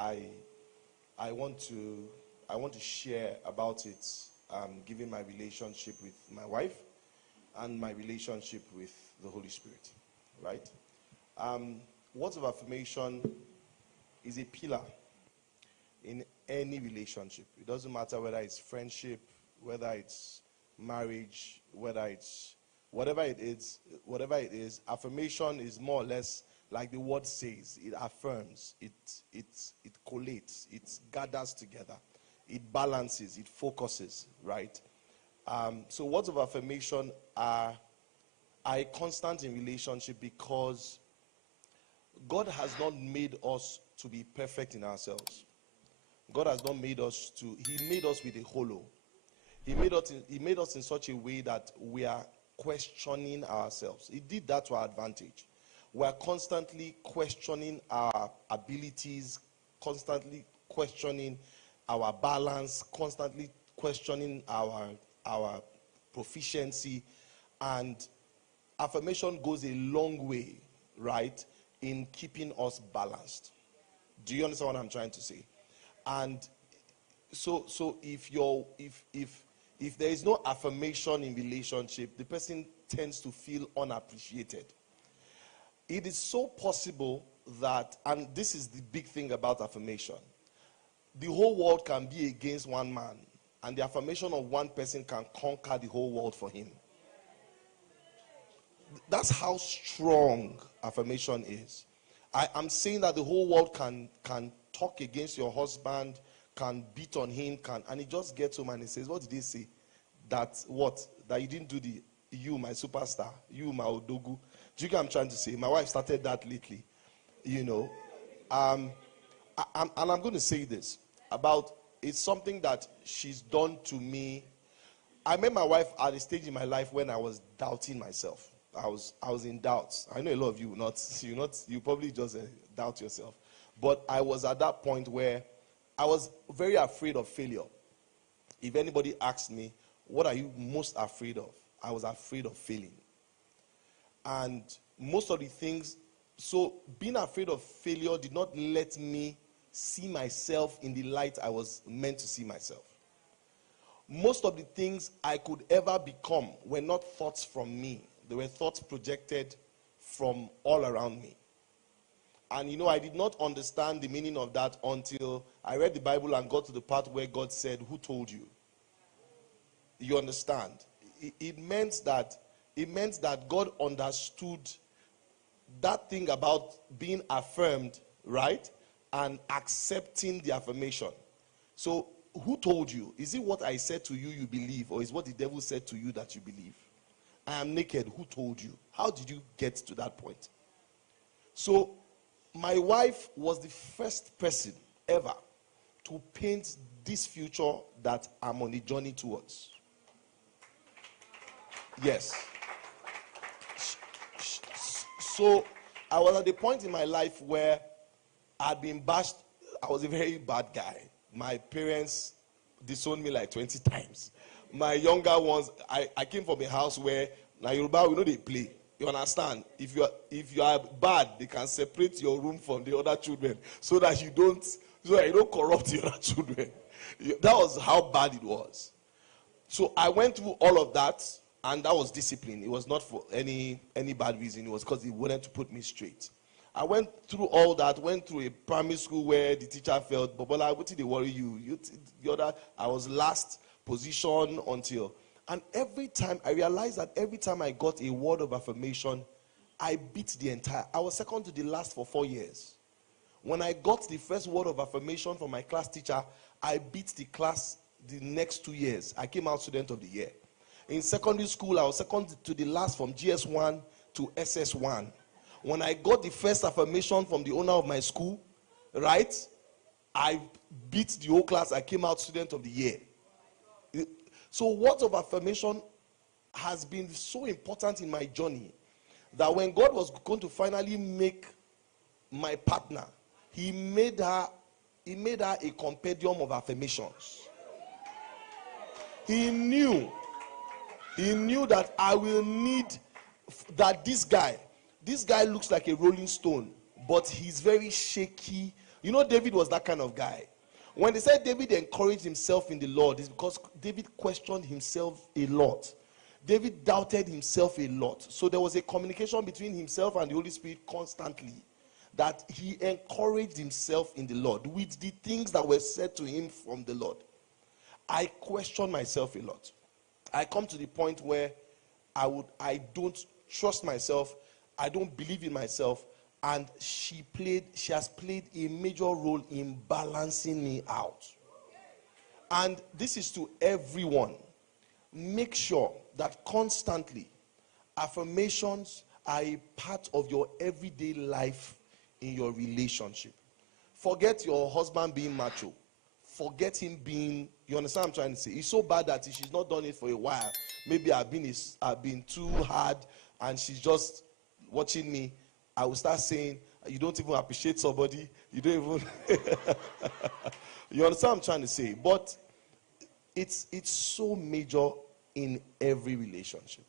I want to share about it, given my relationship with my wife and my relationship with the Holy Spirit, right? Words of affirmation is a pillar in any relationship. It doesn't matter whether it's friendship, whether it's marriage, whether it's whatever it is. Affirmation is more or less like the word says. It affirms, it collates, it gathers together, it balances, it focuses, right? So words of affirmation are a constant in relationship because God has not made us to be perfect in ourselves. God has not made us to, he made us with a hollow. He made us in such a way that we are questioning ourselves. He did that to our advantage. We are constantly questioning our abilities, constantly questioning our balance, constantly questioning our proficiency, and affirmation goes a long way, right, in keeping us balanced. Do you understand what I'm trying to say? And so if there is no affirmation in relationship, the person tends to feel unappreciated. It is so possible that, and this is the big thing about affirmation, the whole world can be against one man, and the affirmation of one person can conquer the whole world for him. That's how strong affirmation is. I'm saying that the whole world can talk against your husband, can beat on him, and he just gets home and he says, what did he say? That you didn't do you, my superstar, you, my odogu. Do you get what I'm trying to say? My wife started that lately, you know. And I'm going to say this about, it's something that she's done to me. I met my wife at a stage in my life when I was doubting myself. I was in doubts. I know a lot of you you probably just doubt yourself. But I was at that point where I was very afraid of failure. If anybody asked me, what are you most afraid of? I was afraid of failing. And most of the things, so being afraid of failure did not let me see myself in the light I was meant to see myself. Most of the things I could ever become were not thoughts from me. They were thoughts projected from all around me. And I did not understand the meaning of that until I read the Bible and got to the part where God said, who told you? You understand? It meant that God understood that thing about being affirmed, right? And accepting the affirmation. So, who told you? Is it what I said to you you believe, or is what the devil said to you that you believe? I am naked. Who told you? How did you get to that point? So, my wife was the first person ever to paint this future that I'm on a journey towards. Yes. So, I was at the point in my life where I'd been bashed. I was a very bad guy. My parents disowned me like 20 times. My younger ones, I came from a house where, now Yoruba, we know they play. You understand? If you are bad, they can separate your room from the other children so that you don't corrupt the other children. That was how bad it was. So I went through all of that, and that was discipline. It was not for any bad reason. It was because he wanted to put me straight. I went through all that, went through a primary school where the teacher felt, Bobola, what did they worry you? I was last position until... And every time, I realized that every time I got a word of affirmation, I beat I was second to the last for 4 years. When I got the first word of affirmation from my class teacher, I beat the class the next 2 years. I came out student of the year. In secondary school, I was second to the last from GS1 to SS1. When I got the first affirmation from the owner of my school, right, I beat the whole class. I came out student of the year. So words of affirmation has been so important in my journey that when God was going to finally make my partner, he made her a compendium of affirmations. He knew that I will need that this guy looks like a rolling stone, but he's very shaky, You know, David was that kind of guy. When they said David encouraged himself in the Lord, it's because David questioned himself a lot. David doubted himself a lot. So there was a communication between himself and the Holy Spirit constantly, that he encouraged himself in the Lord with the things that were said to him from the Lord. I question myself a lot. I come to the point where I don't trust myself. I don't believe in myself. And she has played a major role in balancing me out. And this is to everyone. Make sure that constantly affirmations are a part of your everyday life in your relationship. Forget your husband being macho. Forget him being, you understand what I'm trying to say? It's so bad that if she's not done it for a while, maybe I've been too hard and she's just watching me, I will start saying, you don't even appreciate somebody. You don't even... You understand what I'm trying to say? But it's so major in every relationship.